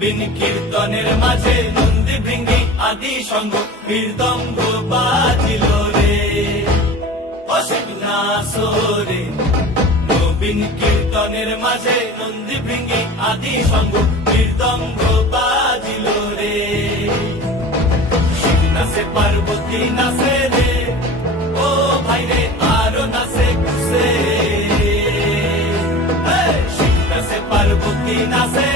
নবীন কীর্তনের মাঝে নন্দী ভৃঙ্গি আদি সঙ্গ মৃদঙ্গ বাজিল রে, অসীম নাসরে। নবীন কীর্তনের মাঝে নন্দী ভৃঙ্গি আদি সঙ্গ মৃদঙ্গ বাজিল রে। শিব নাচে পার্বতী নাচে রে, ও ভাই রে আরো নাচে কুসে। শিব নাচে পার্বতী নাচে